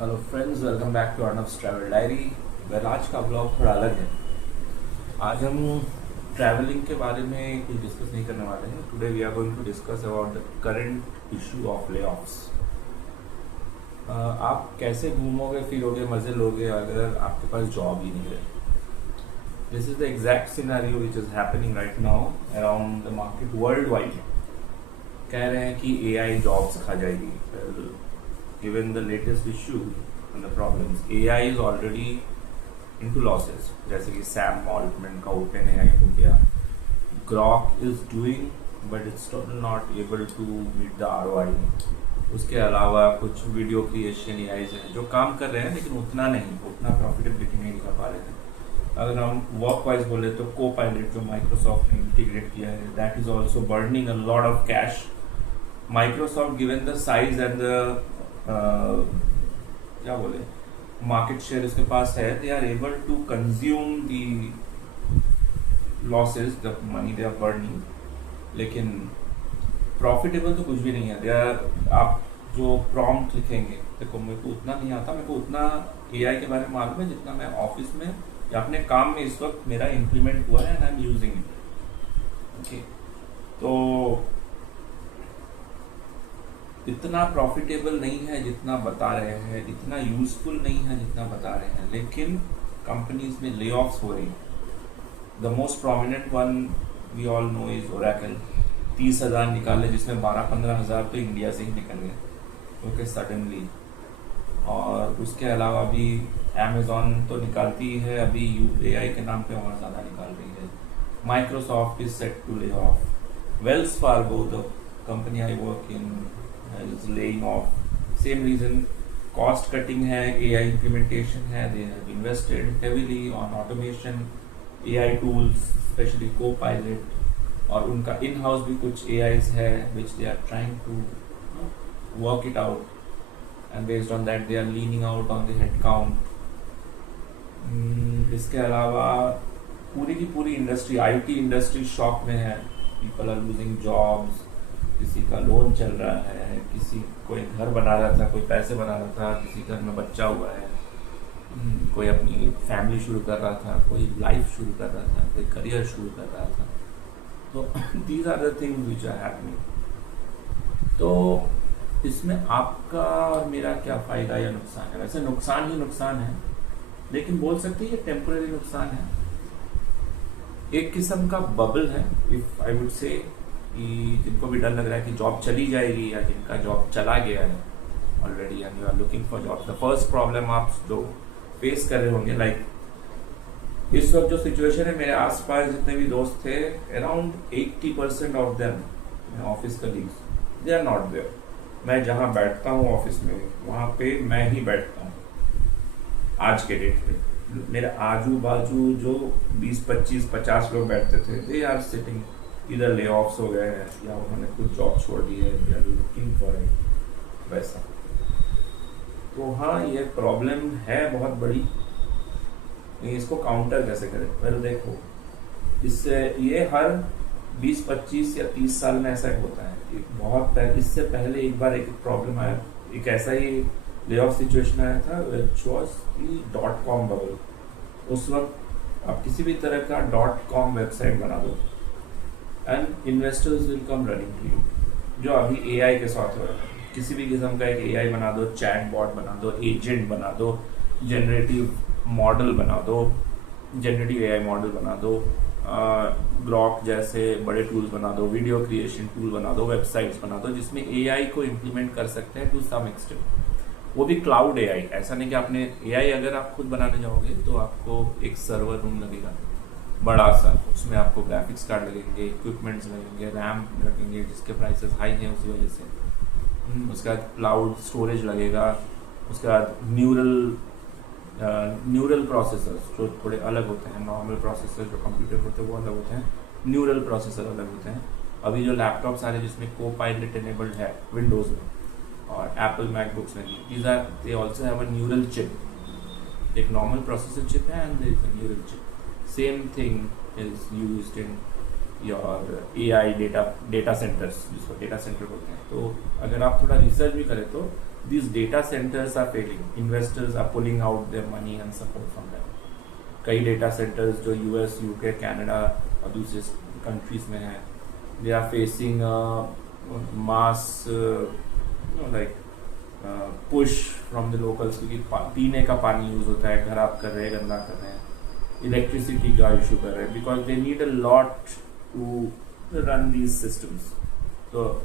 Hello friends, welcome back to Arnav's travel diary. Well, आज का blog थोड़ा अलग है। आज हम ट्रैवलिंग के बारे में कुछ डिस्कस नहीं करने वाले हैं। Today we are going to discuss about the current issue of layoffs. आप कैसे घूमोगे फिरोगे मज़े लोगे अगर आपके पास जॉब ही नहीं है। This is the exact scenario which is happening right now around the market world wide. कह रहे हैं कि एआई जॉब्स खा जाएगी। Given the latest issue and the problems, AI is already into losses. जैसे कि Sam Altman का OpenAI हो गया, Grok is doing, but it's still not able to meet the ROI. उसके अलावा कुछ वीडियो क्रिएशन AIs हैं जो काम कर रहे हैं लेकिन उतना प्रॉफिटेबिलिटी नहीं दिखा पा रहे थे। अगर हम वर्क वाइज बोले तो Copilot जो माइक्रोसॉफ्ट ने इंटीग्रेट किया है, that is also burning a lot of cash. Microsoft given the size and the क्या बोले मार्केट शेयर इसके पास है, they are able to consume the losses, the money they are burning, लेकिन प्रॉफिटेबल तो कुछ भी नहीं है। दे आर, आप जो प्रॉम्प्ट लिखेंगे, देखो मेरे को उतना नहीं आता, मेरे को उतना एआई के बारे में मालूम है जितना मैं ऑफिस में या अपने काम में इस वक्त मेरा इम्प्लीमेंट हुआ है and I am using it. Okay, तो इतना प्रॉफिटेबल नहीं है जितना बता रहे हैं, इतना यूजफुल नहीं है जितना बता रहे हैं, लेकिन कंपनीज में ले ऑफ्स हो रही हैं। The most prominent one we all know is Oracle. 30,000 निकाले जिसमें 12-15,000 तो इंडिया से ही निकल गए, ओके, सडनली। और उसके अलावा भी अमेजोन तो निकालती है, अभी एआई के नाम पे और ज़्यादा निकाल रही है। Microsoft is set to lay off. Wells Fargo, the company I work in, is laying off. Same reason, cost cutting है, AI implementation है, they have invested heavily on automation, AI tools, especially Copilot, और उनका in-house भी कुछ AIs है which they are trying to work it out, and based on that they are leaning out on the headcount. इसके अलावा पूरी की पूरी इंडस्ट्री, IT इंडस्ट्री शॉक में है। People are losing jobs, किसी का लोन चल रहा है, किसी कोई घर बना रहा था, कोई पैसे बना रहा था, किसी घर में बच्चा हुआ है, कोई अपनी फैमिली शुरू कर रहा था, कोई लाइफ शुरू कर रहा था, कोई करियर शुरू कर रहा था। तो these are the things which are happening. तो इसमें आपका और मेरा क्या फ़ायदा या नुकसान है? वैसे नुकसान ही नुकसान है, लेकिन बोल सकते हैं ये टेम्पररी नुकसान है, एक किस्म का बबल है, इफ आई वुड से, कि जिनको भी डर लग रहा है कि जॉब चली जाएगी या जिनका जॉब चला गया है already and you are looking for job. The first problem आप जो फेस कर रहे होंगे, लाइक इस वक्त जो सिचुएशन है, मेरे आसपास जितने भी दोस्त थे, around 80% of them office colleagues, they are not there. मैं जहाँ बैठता हूँ ऑफिस में, वहाँ पे मैं ही बैठता हूँ आज के डेट पे। मेरे आजू बाजू जो 20-25-50 लोग बैठते थे, दे आर सिटिंग, इधर ले ऑफ्स हो गए हैं या उन्होंने कुछ जॉब छोड़ दी है, they are looking for it, वैसा। तो हाँ, ये प्रॉब्लम है बहुत बड़ी। इसको काउंटर कैसे करें? वेल देखो, इससे ये हर 20-25 या 30 साल में ऐसा होता है। बहुत इससे पहले एक बार एक प्रॉब्लम आया, एक ऐसा ही ले ऑफ सिचुएशन आया था, which was the .com bubble. उस वक्त आप किसी भी तरह का .com वेबसाइट बना दो and investors will come running to you. जो अभी एआई के साथ हो रहा है, किसी भी किस्म का एक एआई बना दो, चैट बॉट बना दो, एजेंट बना दो, जनरेटिव मॉडल बना दो, जनरेटिव एआई मॉडल बना दो, ग्रॉक जैसे बड़े टूल्स बना दो, वीडियो क्रिएशन टूल बना दो, वेबसाइट्स बना दो जिसमें एआई को इम्प्लीमेंट कर सकते हैं टू सम एक्सटेंट, वो भी क्लाउड एआई। ऐसा नहीं कि आपने एआई अगर आप खुद बनाने जाओगे तो आपको एक सर्वर रूम लगेगा बड़ा सा, उसमें आपको ग्राफिक्स कार्ड लगेंगे, इक्विपमेंट्स लगेंगे, रैम लगेंगे जिसके प्राइसेस हाई हैं उसी वजह से। उसके बाद क्लाउड स्टोरेज लगेगा, उसके बाद न्यूरल प्रोसेसर्स जो थोड़े अलग होते हैं, नॉर्मल प्रोसेसर जो कंप्यूटर होते हैं वो अलग होते हैं, न्यूरल प्रोसेसर अलग होते हैं। अभी जो लैपटॉप्स आ रहे हैं जिसमें कोपायलट एनेबल्ड है विंडोज़ में और एप्पल मैकबुक्स में, these are they also have a neural chip. एक नॉर्मल प्रोसेसर चिप है and there is a neural chip. Same thing is used in your AI data centers, जिसको data centre बोलते हैं। तो अगर आप थोड़ा रिसर्च भी करें तो these data centers are failing. Investors are pulling out their money and support from them. कई डेटा सेंटर्स जो यूएस, यूके, कनाडा और दूसरे कंट्रीज में हैं, they are facing mass like push from the locals, क्योंकि पीने का पानी यूज होता है, खराब कर रहे हैं, गंदा कर रहे हैं, इलेक्ट्रिसिटी का इशू कर रहे हैं, because they need a lot to run these systems. तो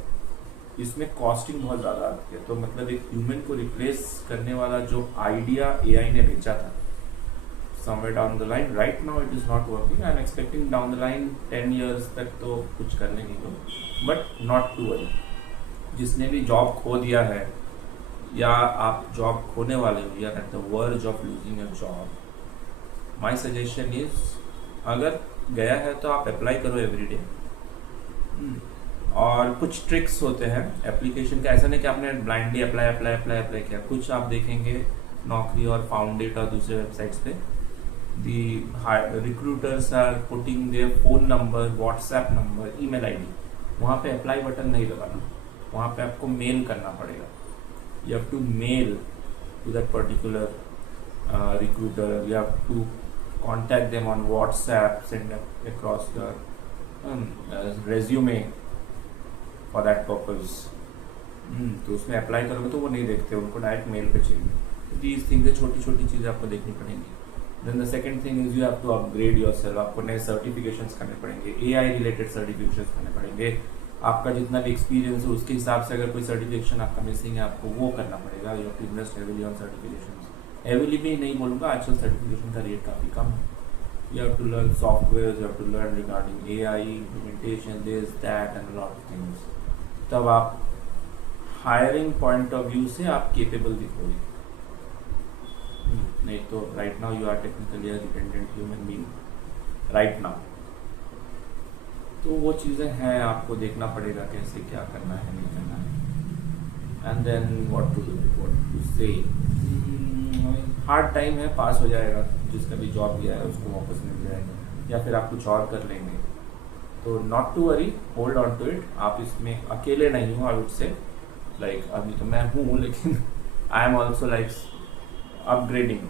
इसमें कॉस्टिंग बहुत ज़्यादा आती है. तो मतलब एक ह्यूमन को रिप्लेस करने वाला जो आइडिया एआई ने बेचा था, somewhere down the line, right now it is not working. I'm expecting down the line 10 years तक तो कुछ कर लेंगे तो, but not too early. जिसने भी जॉब खो दिया है या आप जॉब खोने वाले हो, या at the verge of losing your job, my suggestion is, अगर गया है तो आप अप्लाई करो एवरीडे. और कुछ ट्रिक्स होते हैं एप्लीकेशन का. ऐसा नहीं कि आपने ब्लाइंडली अप्लाई किया. कुछ आप देखेंगे नौकरी और फाउंडेट और दूसरे वेबसाइट्स पे, the recruiters are putting their phone number, WhatsApp number, email ID. वहाँ पे अप्लाई बटन नहीं लगाना, वहाँ पे आपको मेल करना पड़ेगा. You have to mail to that particular recruiter. You have to contact them on WhatsApp, send across the resume for that purpose. तो उसमें अप्लाई करोगे तो वो नहीं देखते, उनको डायरेक्ट मेल पे चाहिए. These things, छोटी छोटी चीज़ें आपको देखनी पड़ेंगी. Then the second thing is you have to upgrade yourself. आपको नए सर्टिफिकेशंस करने पड़ेंगे, AI रिलेटेड सर्टिफिकेशंस करने पड़ेंगे. आपका जितना भी एक्सपीरियंस है उसके हिसाब से अगर कोई सर्टिफिकेशन आपका मिसिंग है, आपको वो करना पड़ेगा. You have to invest heavily on certifications. Heavily भी नहीं बोलूँगा, आजकल सर्टिफिकेशन का रेट काफ़ी कम है. You have to learn software, you have to learn regarding AI, implementation, this, that and a lot of things. तब आप हायरिंग पॉइंट ऑफ व्यू से आप केपेबल दिखोगे. नहीं तो right now you are technically dependent human being right now. तो वो चीज़ें हैं, आपको देखना पड़ेगा कैसे क्या करना है, नहीं करना है. And then what to do, what to say. Hard time है, पास हो जाएगा. जिसका भी जॉब लिया है उसको वापस मिल जाएगा, या फिर आप कुछ और कर लेंगे. तो not to worry, hold on to it. आप इसमें अकेले नहीं हो. आई वुड से लाइक अभी तो मैं हूँ, लेकिन I am also like upgrading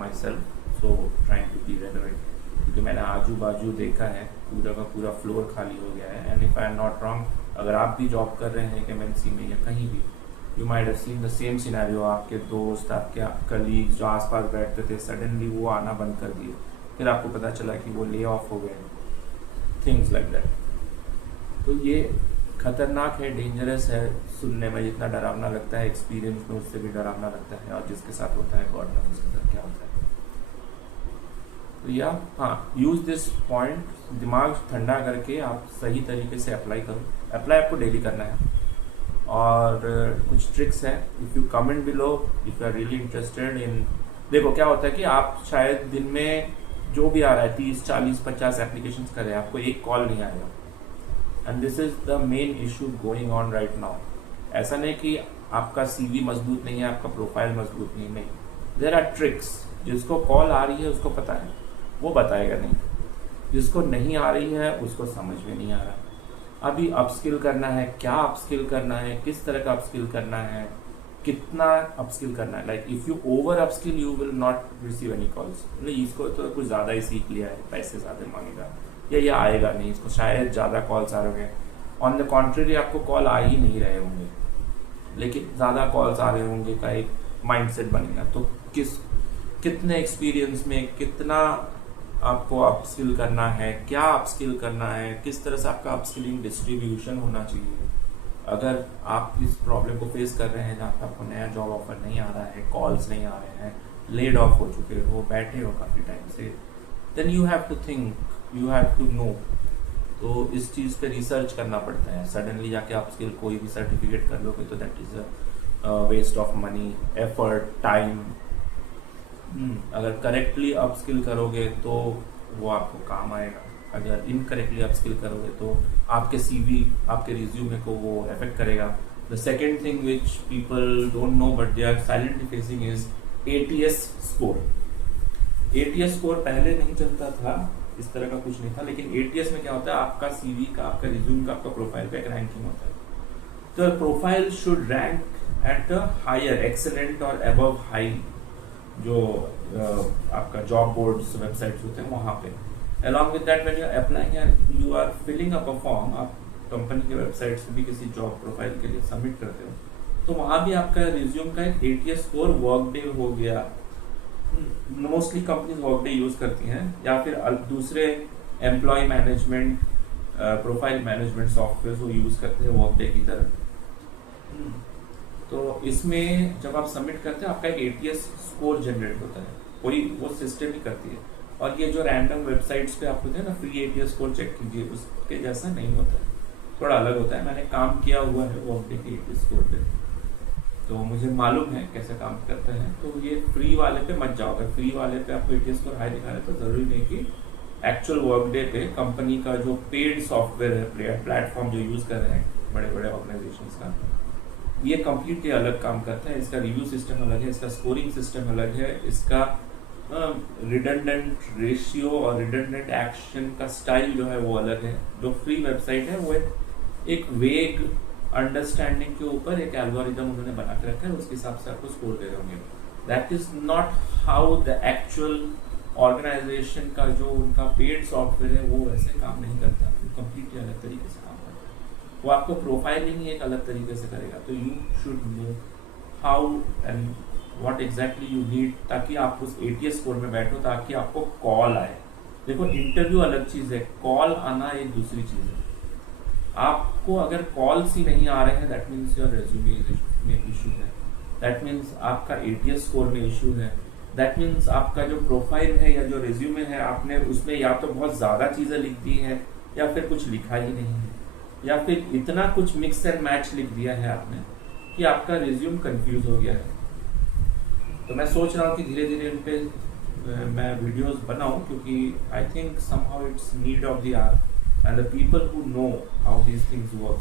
myself, so trying to be relevant. क्योंकि मैंने आजू बाजू देखा है, पूरा का पूरा फ्लोर खाली हो गया है. And if I am not wrong, अगर आप भी जॉब कर रहे हैं MNC में या कहीं भी, you might have seen the same scenario. आपके दोस्त, आपके कलीग्स जो आसपास बैठते थे, सडनली वो आना बंद कर दिए. फिर आपको पता चला कि वो ले ऑफ हो गए. Things like that. तो ये खतरनाक है, डेंजरस है. सुनने में जितना डरावना लगता है, एक्सपीरियंस में उससे भी डरावना लगता है. और जिसके साथ होता है, गॉड नोस उसके साथ क्या होता है. तो या हाँ, यूज दिस पॉइंट. दिमाग ठंडा करके आप सही तरीके से अप्लाई करो. अप्लाई आपको डेली करना है. और कुछ ट्रिक्स हैं. If you comment below, if you are really interested in. देखो क्या होता है कि आप शायद दिन में जो भी आ रहा है 30, 40, 50 एप्लीकेशन करें, आपको एक कॉल नहीं आएगा. And this is the main issue going on right now. ऐसा नहीं कि आपका CV मजबूत नहीं है, आपका प्रोफाइल मजबूत नहीं. There are tricks. जिसको कॉल आ रही है उसको पता है, वो बताएगा नहीं. जिसको नहीं आ रही है उसको समझ में नहीं आ रहा. अभी अपस्किल करना है, क्या अपस्किल करना है, किस तरह का अपस्किल करना है, कितना अपस्किल करना है. Like if you over upskill you will not receive any calls. इसको तो कुछ ज़्यादा ही सीख लिया है, पैसे ज़्यादा मांगेगा या ये आएगा नहीं, इसको शायद ज़्यादा कॉल्स आ रहे हैं. ऑन द कॉन्ट्रेरी आपको कॉल आ ही नहीं रहे होंगे, लेकिन ज़्यादा कॉल्स आ रहे होंगे का एक माइंडसेट बनेगा. तो कितने एक्सपीरियंस में कितना आपको अपस्किल करना है, क्या अपस्किल करना है, किस तरह से आपका अपस्किलिंग डिस्ट्रीब्यूशन होना चाहिए. अगर आप इस प्रॉब्लम को फेस कर रहे हैं जहाँ पर आपको नया जॉब ऑफर नहीं आ रहा है, कॉल्स नहीं आ रहे हैं, लेड ऑफ हो चुके हो, बैठे हो काफ़ी टाइम से, then you have to think, you have to know. तो इस चीज़ पे रिसर्च करना पड़ता है. सडनली जाके आप स्किल कोई भी सर्टिफिकेट कर लोगे तो that is a waste of money, effort, time. अगर करेक्टली अपस्किल करोगे तो वो आपको काम आएगा. अगर इनकरेक्टली अपस्किल करोगे तो आपके CV, आपके रिज्यूमे को वो अफेक्ट करेगा. The second thing which people don't know but they are silently facing is ATS score. ATS score पहले नहीं चलता था, इस तरह का कुछ नहीं था, लेकिन ATS में क्या होता है, आपका CV का, आपका रिज्यूम का, आपका प्रोफाइल का एक रैंकिंग होता है. तो profile should rank at the higher excellent और अबव हाई जो आपका जॉब बोर्ड्स वेबसाइट्स होते हैं वहां पे। Along with that when you are applying you are filling up a form, आप कंपनी के वेबसाइट से भी किसी जॉब प्रोफाइल के लिए सबमिट करते हो, तो वहां भी आपका रिज्यूम का एक ATS स्कोर वर्कडे हो गया, मोस्टली कंपनीज वर्कडे यूज करती हैं, या फिर दूसरे employ management profile management software को यूज करते हैं वर्कडे की तरह। तो इसमें जब आप सबमिट करते हैं आपका एक ATS स्कोर जनरेट होता है, कोई वो सिस्टम ही करती है। और ये जो रैंडम वेबसाइट्स पे आप होते हैं ना फ्री ATS स्कोर चेक कीजिए, उसके जैसा नहीं होता है, थोड़ा अलग होता है। मैंने काम किया हुआ है वर्कडे के ATS स्कोर पे, तो मुझे मालूम है कैसे काम करता है। तो ये फ्री वाले पे मत जाओ, अगर फ्री वाले पे आपको ATS स्कोर हाई दिखा रहा है तो जरूरी नहीं कि एक्चुअल वर्कडे पे कंपनी का जो पेड सॉफ्टवेयर है, प्लेटफॉर्म जो यूज कर रहे हैं बड़े बड़े ऑर्गेनाइजेशंस का, ये कंप्लीटली अलग काम करता है। इसका रिव्यू सिस्टम अलग है, इसका स्कोरिंग सिस्टम अलग है, इसका रिडंडेंट रेशियो और रिडंडेंट एक्शन का स्टाइल जो है वो अलग है। जो फ्री वेबसाइट है वो एक वेग अंडरस्टैंडिंग के ऊपर एक एल्गोरिदम उन्होंने बना के रखा है, उसके हिसाब से आपको स्कोर दे रहे होंगे। That is not how the actual organisation का जो उनका पेड सॉफ्टवेयर है वो वैसे काम नहीं करता, वो कंप्लीटली अलग तरीके से काम करता है। वो आपको प्रोफाइलिंग ही एक अलग तरीके से करेगा। तो you should know how and what exactly you need, ताकि आप उस ATS स्कोर में बैठो, ताकि आपको कॉल आए। देखो इंटरव्यू अलग चीज है, कॉल आना एक दूसरी चीज है। आपको अगर कॉल्स ही नहीं आ रहे हैं, दैट मीन्स योर रेज्यूमे में इशू है, दैट मीन्स आपका ATS स्कोर में इशू है, दैट मीन्स आपका जो प्रोफाइल है या जो रेज्यूमे है आपने उसमें या तो बहुत ज्यादा चीजें लिख दी है या फिर कुछ लिखा ही नहीं है, या फिर इतना कुछ मिक्स एंड मैच लिख दिया है आपने कि आपका रिज्यूम कंफ्यूज हो गया है। तो मैं सोच रहा हूँ कि धीरे धीरे इन पे मैं वीडियोस बनाऊं, क्योंकि I think somehow it's need of the our and the people who know how these things work,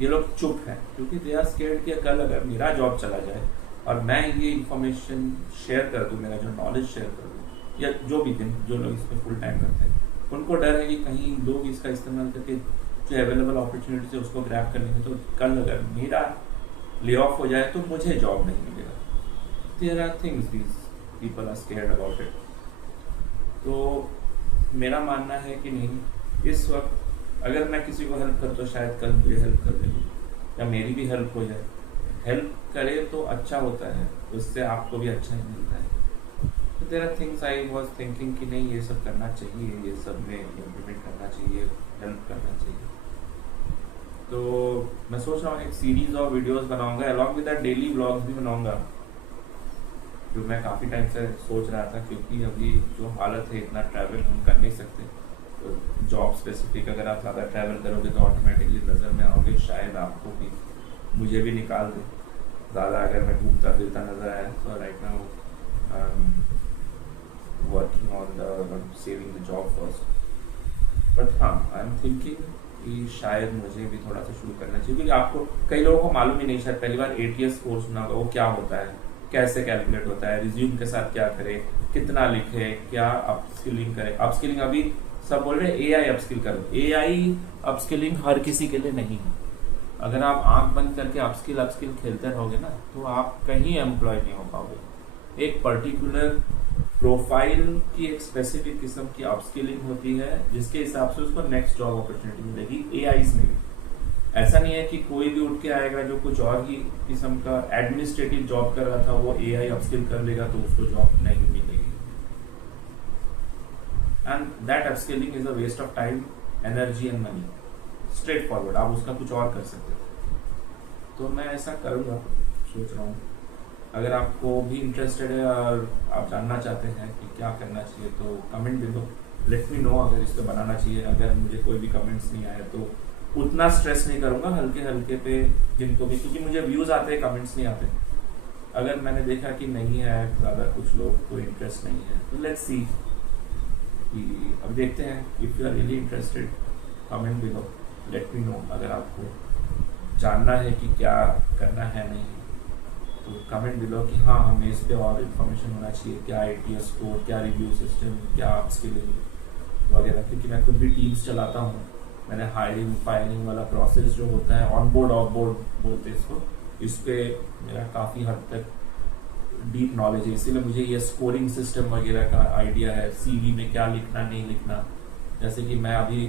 ये लोग चुप हैं क्योंकि दे आर स्केर्ड कि कल अगर मेरा जॉब चला जाए और मैं ये इन्फॉर्मेशन शेयर कर दूं, मेरा जो नॉलेज शेयर कर दूं, या जो भी दिन जो लोग इसमें फुल टाइम करते हैं, उनको डर है कि कहीं लोग इसका इस्तेमाल करके जो अवेलेबल अपॉर्चुनिटी है उसको ग्रैब कर लेंगे, तो कल अगर मेरा ले ऑफ हो जाए तो मुझे जॉब नहीं मिलेगा। There are things these people are scared about it. तो मेरा मानना है कि नहीं, इस वक्त अगर मैं किसी को हेल्प कर तो शायद कल मुझे हेल्प कर देगी या मेरी भी हेल्प हो जाए। हेल्प करे तो अच्छा होता है, उससे आपको भी अच्छा ही मिलता है। तो there are things I was thinking कि नहीं ये सब करना चाहिए, ये सब में इम्प्लीमेंट करना चाहिए, हेल्प करना चाहिए। तो मैं सोच रहा हूँ एक सीरीज ऑफ वीडियोस बनाऊंगा, along with that daily vlogs भी बनाऊंगा, जो मैं काफ़ी टाइम से सोच रहा था, क्योंकि अभी जो हालत है इतना ट्रैवल हम कर नहीं सकते। तो जॉब स्पेसिफिक अगर आप ज़्यादा ट्रैवल करोगे तो ऑटोमेटिकली नज़र में आओगे, शायद आपको भी, मुझे भी निकाल दे ज़्यादा अगर मैं घूमता फिरता नज़र आया। तो right now working on the saving the job first. But हाँ, आई एम थिंकिंग कि शायद मुझे भी थोड़ा सा शुरू करना चाहिए, क्योंकि आपको कई लोगों को मालूम ही नहीं, शायद पहली बार ATS कोर्स सुना होगा, वो क्या होता है, कैसे कैलकुलेट होता है, रिज्यूम के साथ क्या करें, कितना लिखे, क्या अपस्किलिंग करें। अपस्किलिंग अभी सब बोल रहे हैं AI अपस्किल करो, AI अपस्किलिंग हर किसी के लिए नहीं है। अगर आप आंख बंद करके अपस्किल खेलते रहोगे ना, तो आप कहीं एम्प्लॉय नहीं हो पाओगे। एक पर्टिकुलर प्रोफाइल की एक स्पेसिफिक किस्म की अपस्किलिंग होती है, जिसके हिसाब से उसको नेक्स्ट जॉब अपॉर्चुनिटी मिलेगी AIs में भी। ऐसा नहीं है कि कोई भी उठ के आएगा जो कुछ और ही किस्म का एडमिनिस्ट्रेटिव जॉब कर रहा था, वो AI अपस्किल कर लेगा तो उसको जॉब नहीं मिलेगी। And that upskilling is a waste of time, energy and money. Straightforward, आप उसका कुछ और कर सकते थे। तो मैं ऐसा करूँगा, सोच रहा हूँ। अगर आपको भी इंटरेस्टेड है और आप जानना चाहते हैं कि क्या करना चाहिए तो कमेंट दे दो, लेट मी नो अगर इस पर बनाना चाहिए। अगर मुझे कोई भी कमेंट्स नहीं आए तो उतना स्ट्रेस नहीं करूंगा, हल्के हल्के पे जिनको भी, क्योंकि मुझे व्यूज आते हैं, कमेंट्स नहीं आते। अगर मैंने देखा कि नहीं है ज़्यादा, कुछ लोग को इंटरेस्ट नहीं है, तो लेट्स सी कि अब देखते हैं। If you are really interested comment below, let me know. अगर आपको जानना है कि क्या करना है नहीं, तो कमेंट बिलो कि हाँ हमें इस पर और इन्फॉर्मेशन होना चाहिए, क्या ATS स्कोर, क्या रिव्यू सिस्टम, क्या अपस्किलिंग वगैरह। क्योंकि मैं खुद भी टीम्स चलाता हूँ, मैंने हायरिंग फायरिंग वाला प्रोसेस जो होता है, ऑन बोर्ड ऑफ बोर्ड बोलते हैं इसको, इस पे मेरा काफ़ी हद तक डीप नॉलेज है, इसीलिए मुझे ये स्कोरिंग सिस्टम वगैरह का आइडिया है, सीवी में क्या लिखना नहीं लिखना। जैसे कि मैं अभी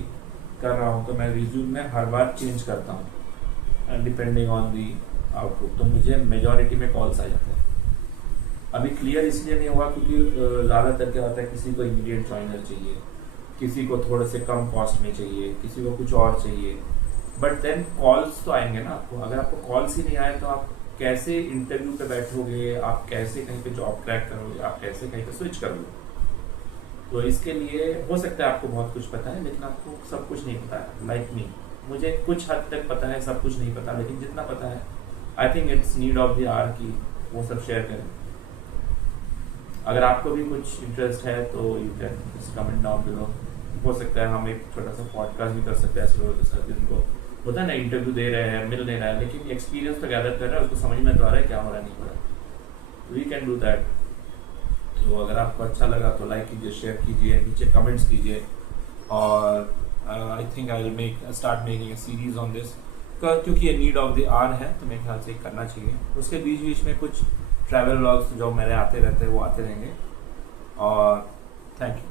कर रहा हूँ तो मैं रिज्यूम में हर बार चेंज करता हूँ डिपेंडिंग ऑन दी आउटपुट, तो मुझे मेजॉरिटी में कॉल्स आ जाते हैं। अभी क्लियर इसलिए नहीं हुआ क्योंकि ज़्यादातर क्या होता है, किसी को इमीडिएट ज्वाइनर चाहिए, किसी को थोड़े से कम कॉस्ट में चाहिए, किसी को कुछ और चाहिए, बट देन कॉल्स तो आएंगे ना आपको। अगर आपको कॉल्स ही नहीं आए तो आप कैसे इंटरव्यू पे बैठोगे, आप कैसे कहीं पे जॉब क्रैक करोगे, आप कैसे कहीं पे स्विच करोगे। तो इसके लिए हो सकता है आपको बहुत कुछ पता है लेकिन आपको सब कुछ नहीं पता है। लाइक मी, मुझे कुछ हद तक पता है, सब कुछ नहीं पता, लेकिन जितना पता है I think it's need of the hour कि वो सब शेयर करें। अगर आपको भी कुछ इंटरेस्ट है तो you can just comment down below. हो सकता है हम एक छोटा सा पॉडकास्ट भी कर सकते हैं ऐसे लोगों के साथ जिनको होता है ना इंटरव्यू दे रहे हैं, मिल नहीं रहा है, लेकिन एक्सपीरियंस तो गैदर कर रहा है, उसको समझ में तो आ रहा है क्या हो रहा है नहीं हो रहा, वी कैन डू दैट। तो अगर आपको अच्छा लगा तो लाइक कीजिए, शेयर कीजिए, नीचे कमेंट्स कीजिए, और I think I will start making a series on this, क्योंकि ये नीड ऑफ द आवर है तो मेरे ख्याल से करना चाहिए। उसके बीच बीच में कुछ ट्रैवल व्लॉग्स जो मेरे आते रहते हैं वो आते रहेंगे। और थैंक यू।